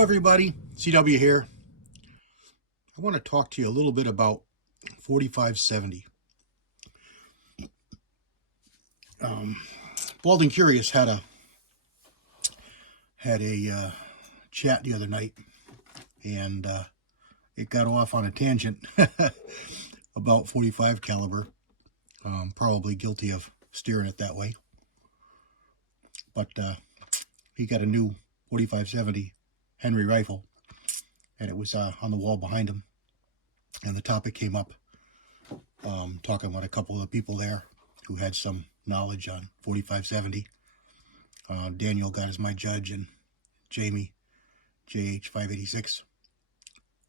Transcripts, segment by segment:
Hello everybody, CW here. I want to talk to you a little bit about 4570. Bald and Curious had a chat the other night, and it got off on a tangent about 45 caliber. Probably guilty of steering it that way, but he got a new 4570 Henry rifle, and it was on the wall behind him, and the topic came up, talking with a couple of the people there who had some knowledge on 4570. Daniel God is my judge, and Jamie JH586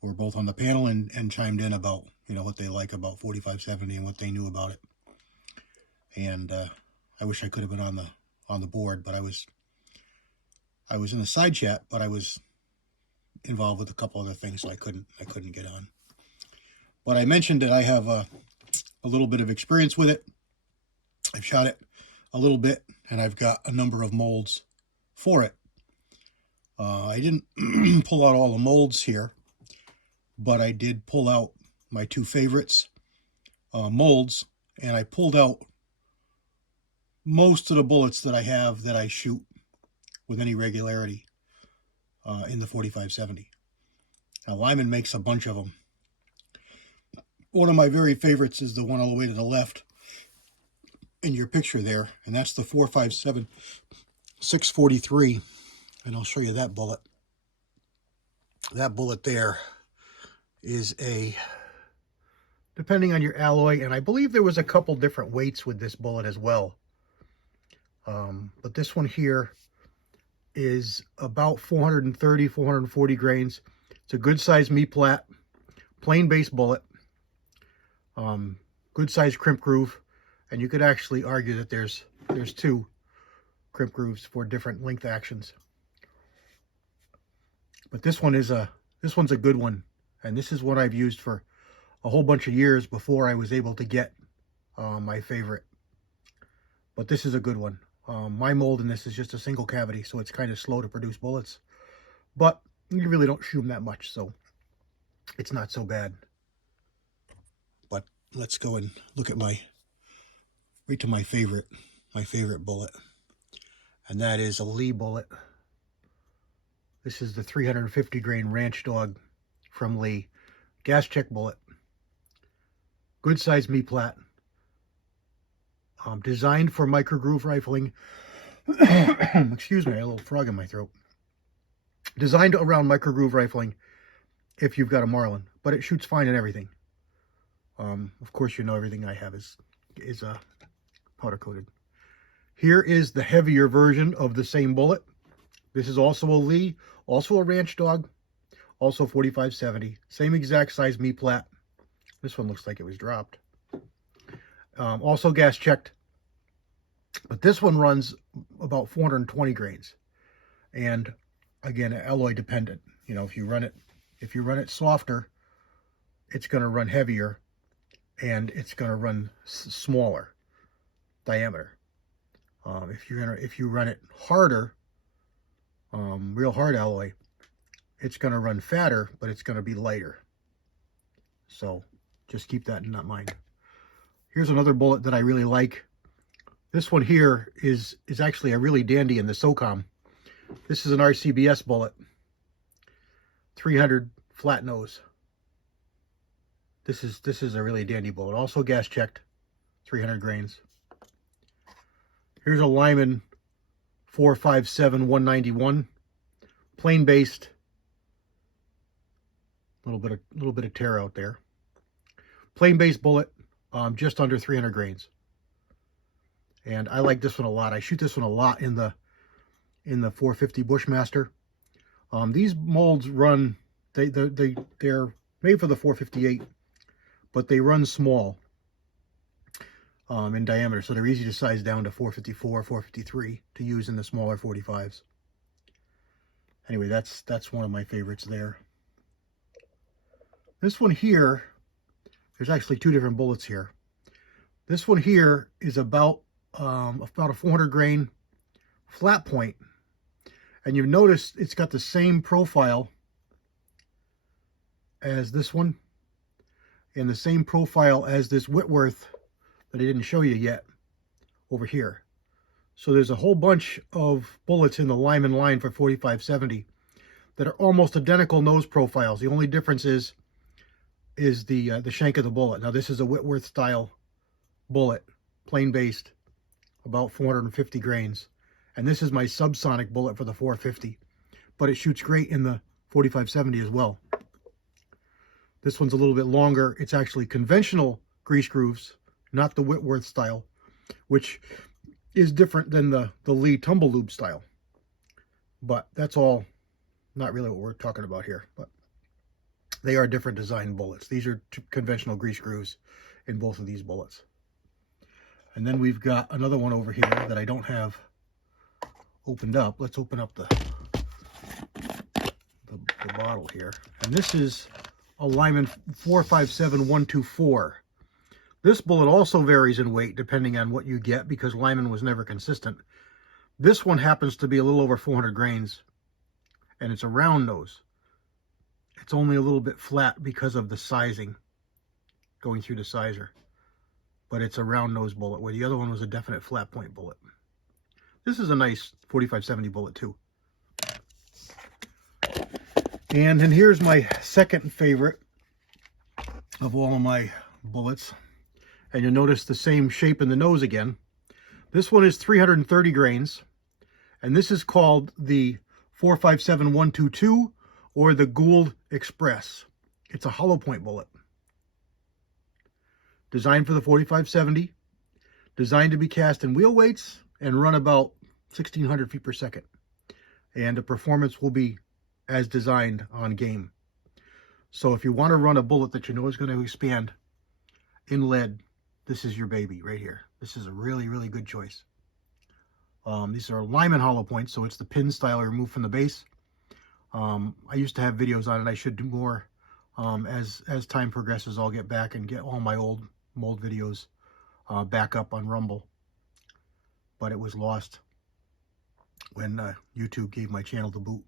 were both on the panel and chimed in about what they like about 4570 and what they knew about it. And I wish I could have been on the board, but I was in the side chat, but I was involved with a couple other things, so I couldn't get on. But I mentioned that I have a little bit of experience with it. I've shot it a little bit, and I've got a number of molds for it. I didn't pull out all the molds here, but I did pull out my two favorites molds, and I pulled out most of the bullets that I have that I shoot with any regularity in the 4570. Now, Lyman makes a bunch of them. One of my very favorites is the one all the way to the left in your picture there, and that's the 457 643, and I'll show you that bullet. That bullet there is depending on your alloy, and I believe there was a couple different weights with this bullet as well, but this one here is about 430, 440 grains. It's a good size me-plat, plain base bullet, good size crimp groove, and you could actually argue that there's two crimp grooves for different length actions. But this one's a good one, and this is what I've used for a whole bunch of years before I was able to get my favorite. But this is a good one. My mold in this is just a single cavity, so it's kind of slow to produce bullets, but you really don't shoot them that much, so it's not so bad. But let's go and look at my favorite bullet, and that is a Lee bullet. This is the 350 grain Ranch Dog from Lee, gas check bullet, good size me-plat, designed for micro groove rifling. Excuse me, I had a little frog in my throat. Designed around micro groove rifling if you've got a Marlin, but it shoots fine in everything. Of course, everything I have is powder coated. Here is the heavier version of the same bullet. This is also a Lee, also a Ranch Dog, also 4570, same exact size me-plat. This one looks like it was dropped. Also gas checked, but this one runs about 420 grains, and again, alloy dependent. If you run it softer, it's going to run heavier, and it's going to run smaller diameter. If you run it harder, real hard alloy, it's going to run fatter, but it's going to be lighter. So just keep that in mind. Here's another bullet that I really like. This one here is actually a really dandy in the SOCOM. This is an RCBS bullet, 300 flat nose. This is a really dandy bullet. Also gas checked, 300 grains. Here's a Lyman 457 191, plain based. A little bit of tear out there. Plain base bullet, just under 300 grains. And I like this one a lot. I shoot this one a lot in the 450 Bushmaster. These molds run, they're made for the 458, but they run small in diameter, so they're easy to size down to 454, 453 to use in the smaller 45s. Anyway, that's one of my favorites there. This one here, there's actually two different bullets here. This one here is about a 400 grain flat point, And you've noticed it's got the same profile as this one, and the same profile as this Whitworth that I didn't show you yet over here. So there's a whole bunch of bullets in the Lyman line for 4570 that are almost identical nose profiles. The only difference is the shank of the bullet. Now this is a Whitworth style bullet, plain based, about 450 grains. And this is my subsonic bullet for the 450, but it shoots great in the 4570 as well. This one's a little bit longer. It's actually conventional grease grooves, not the Whitworth style, which is different than the Lee tumble lube style. But that's all not really what we're talking about here, but they are different design bullets. These are conventional grease grooves in both of these bullets. And then we've got another one over here that I don't have opened up. Let's open up the bottle here. And this is a Lyman 457-124. This bullet also varies in weight depending on what you get, because Lyman was never consistent. This one happens to be a little over 400 grains, and it's a round nose. It's only a little bit flat because of the sizing going through the sizer, but it's a round nose bullet, where the other one was a definite flat point bullet. This is a nice 4570 bullet too. And then here's my second favorite of all of my bullets. And you'll notice the same shape in the nose again. This one is 330 grains. And this is called the 457-122 or the Gould Express. It's a hollow point bullet. Designed for the 4570. Designed to be cast in wheel weights and run about 1,600 feet per second. And the performance will be as designed on game. So if you want to run a bullet that you know is going to expand in lead, this is your baby right here. This is a really, really good choice. These are Lyman hollow points, so it's the pin style removed from the base. I used to have videos on it. I should do more. As time progresses, I'll get back and get all my old mold videos back up on Rumble. But it was lost when YouTube gave my channel the boot.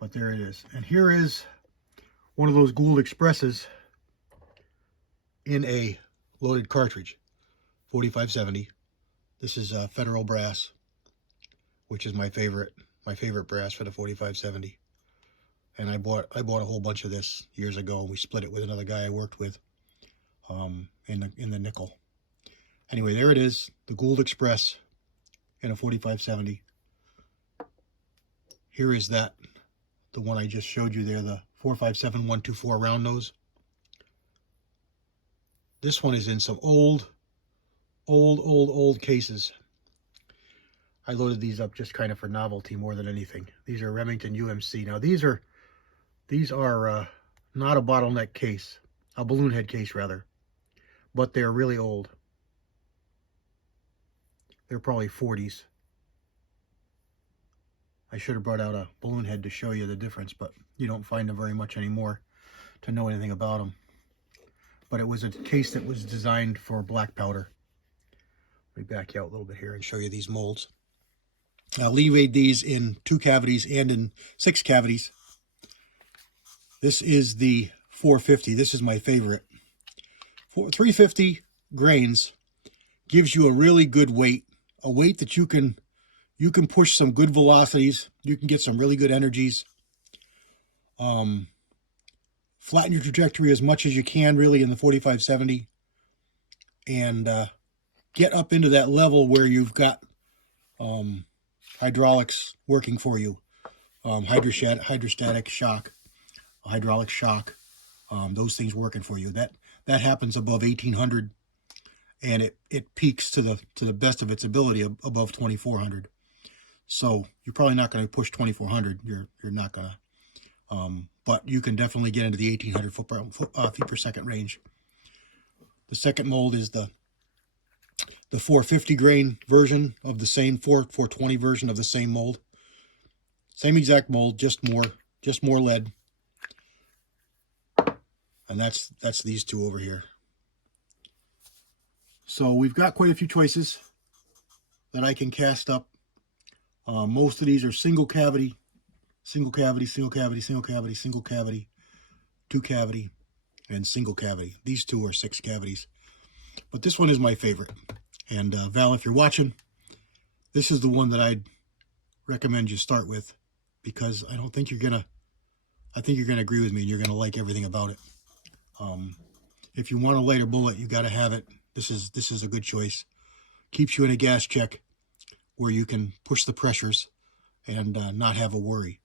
But there it is. And here is one of those Gould Expresses in a loaded cartridge, 4570. This is Federal brass, which is my favorite brass for the 4570. And I bought a whole bunch of this years ago, and we split it with another guy I worked with in the nickel. Anyway, there it is, the Gould Express in a 4570. Here is that, the one I just showed you there, the 457-124 round nose. This one is in some old cases. I loaded these up just kind of for novelty more than anything. These are Remington UMC. Now these are not a bottleneck case, a balloon head case rather, but they're really old. They're probably 40s. I should have brought out a balloon head to show you the difference, but you don't find them very much anymore to know anything about them. But it was a case that was designed for black powder. Let me back you out a little bit here and show you these molds. Lee made these in 2 cavities and in 6 cavities. This is the 450. This is my favorite. 350 grains gives you a really good weight, a weight that you can push some good velocities. You can get some really good energies. Flatten your trajectory as much as you can, really, in the 4570, and get up into that level where you've got hydraulics working for you, hydrostatic shock, hydraulic shock, those things working for you. That happens above 1800, and it peaks to the best of its ability above 2400. So you're probably not going to push 2400. You're not going to. But you can definitely get into the 1800 feet per second range. The second mold is the 450 grain version of the same 420 version of the same mold. Same exact mold, just more lead. And that's these two over here. So we've got quite a few choices that I can cast up. Most of these are single cavity, single cavity, single cavity, single cavity, single cavity, two cavity, and single cavity. These two are 6 cavities. But this one is my favorite. And Val, if you're watching, this is the one that I'd recommend you start with, because I think you're gonna agree with me, and you're gonna like everything about it. If you want a lighter bullet, you got to have it. This is a good choice. Keeps you in a gas check where you can push the pressures and not have a worry.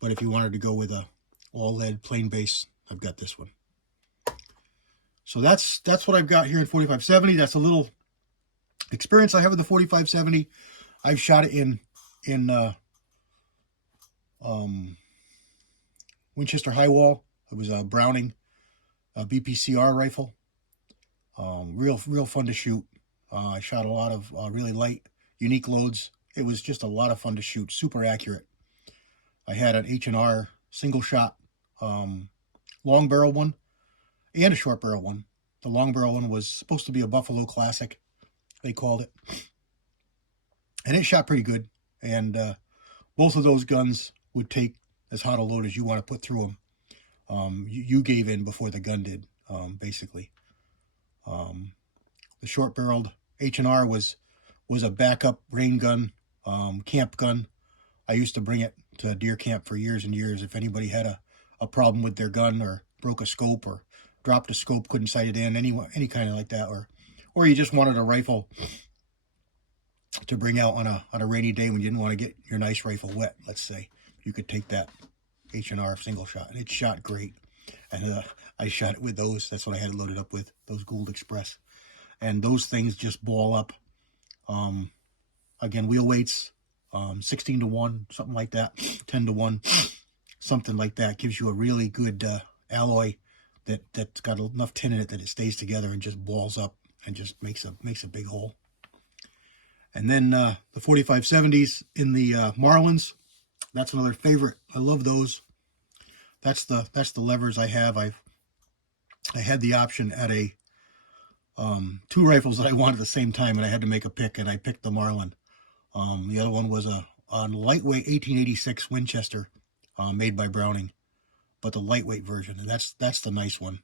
But if you wanted to go with a all lead plain base, I've got this one. So that's what I've got here in 4570. That's a little experience I have with the 4570. I've shot it in Winchester Highwall. It was a Browning BPCR rifle. Real fun to shoot. I shot a lot of really light, unique loads. It was just a lot of fun to shoot. Super accurate. I had an H&R single shot, long barrel one, and a short barrel one. The long barrel one was supposed to be a Buffalo Classic, they called it. And it shot pretty good. And both of those guns would take as hot a load as you want to put through them. You gave in before the gun did, basically. The short-barreled H&R was a backup rain gun, camp gun. I used to bring it to deer camp for years and years. If anybody had a problem with their gun, or broke a scope, or dropped a scope, couldn't sight it in, any kind of like that, or you just wanted a rifle to bring out on a rainy day when you didn't want to get your nice rifle wet, let's say, you could take that H&R single shot, and it shot great. And I shot it with those. That's what I had it loaded up with, those Gould Express. And those things just ball up. Again, wheel weights, 16 to 1, something like that, 10 to 1, something like that. Gives you a really good alloy that's got enough tin in it that it stays together and just balls up and just makes a big hole. And then the 4570s in the Marlins, that's another favorite. I love those. That's the levers I have. I had the option at a 2 rifles that I wanted at the same time, and I had to make a pick, and I picked the Marlin. The other one was a lightweight 1886 Winchester, made by Browning, but the lightweight version, and that's the nice one.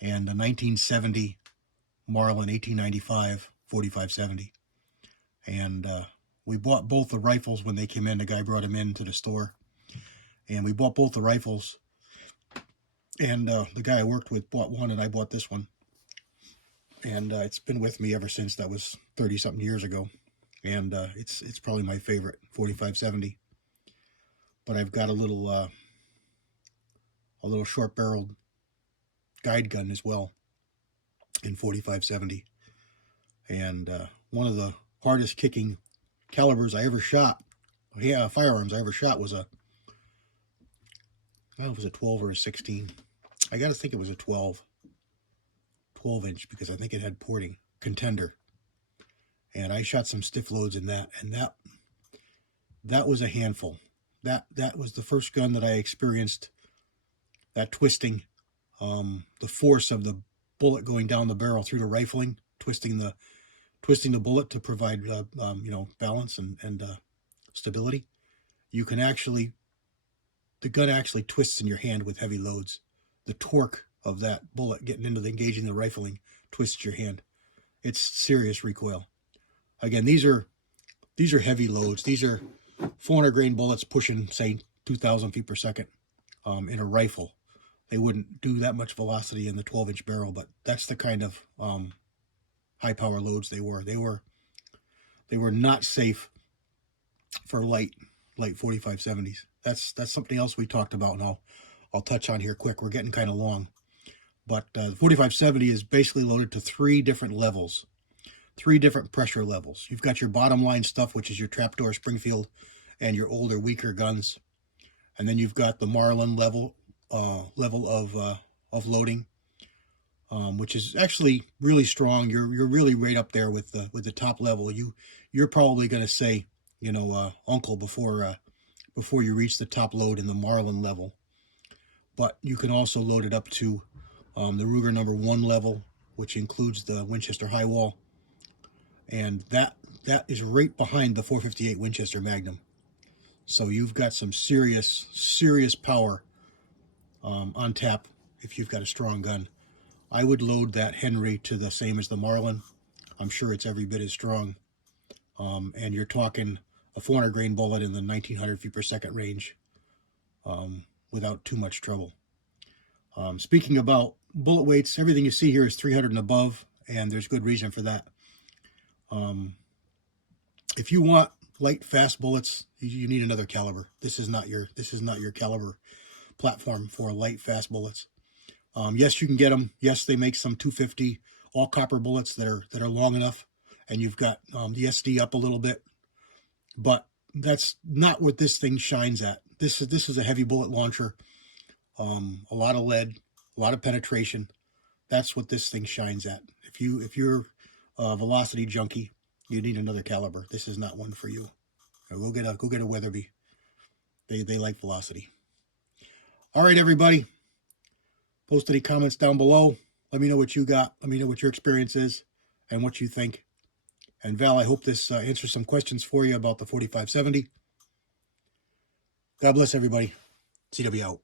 And a 1970 Marlin 1895 4570. And we bought both the rifles when they came in. The guy brought them into the store, and we bought both the rifles. And the guy I worked with bought one, and I bought this one. And it's been with me ever since. That was 30-something years ago. And it's probably my favorite, 4570. But I've got a little short-barreled guide gun as well in 4570. And one of the hardest kicking calibers I ever shot, firearms I ever shot, was I don't know if it was a 12 or a 16. I got to think it was a 12 inch, because I think it had porting, Contender. And I shot some stiff loads in that, and that was a handful. That was the first gun that I experienced that twisting, the force of the bullet going down the barrel through the rifling, twisting the bullet to provide balance and stability. You can the gun actually twists in your hand with heavy loads. The torque of that bullet getting into engaging the rifling twists your hand. It's serious recoil. Again, these are heavy loads. These are 400 grain bullets pushing, say, 2,000 feet per second in a rifle. They wouldn't do that much velocity in the 12-inch barrel, but that's the kind of high power loads they were. They were not safe for light 4570s. That's something else we talked about, and I'll touch on here quick. We're getting kind of long. But the 4570 is basically loaded to 3 different levels, 3 different pressure levels. You've got your bottom line stuff, which is your Trapdoor Springfield and your older, weaker guns. And then you've got the Marlin level of loading, which is actually really strong. You're really right up there with the top level. You're probably going to say, uncle before you reach the top load in the Marlin level. But you can also load it up to the Ruger #1 level, which includes the Winchester Highwall. And that is right behind the 458 Winchester Magnum. So you've got some serious power on tap if you've got a strong gun. I would load that Henry to the same as the Marlin. I'm sure it's every bit as strong. And you're talking a 400 grain bullet in the 1900 feet per second range without too much trouble. Speaking about bullet weights, everything you see here is 300 and above, and there's good reason for that. If you want light, fast bullets, you need another caliber. This is not your caliber platform for light, fast bullets. Yes, you can get them. Yes, they make some 250 all copper bullets that are long enough, and you've got the SD up a little bit, but that's not what this thing shines at. This is a heavy bullet launcher, a lot of lead, a lot of penetration. That's what this thing shines at. If you're a velocity junkie, you need another caliber. This is not one for you. Go get a Weatherby. They like velocity. All right, everybody. Post any comments down below. Let me know what you got. Let me know what your experience is and what you think. And Val, I hope this answers some questions for you about the 4570. God bless everybody. CW out.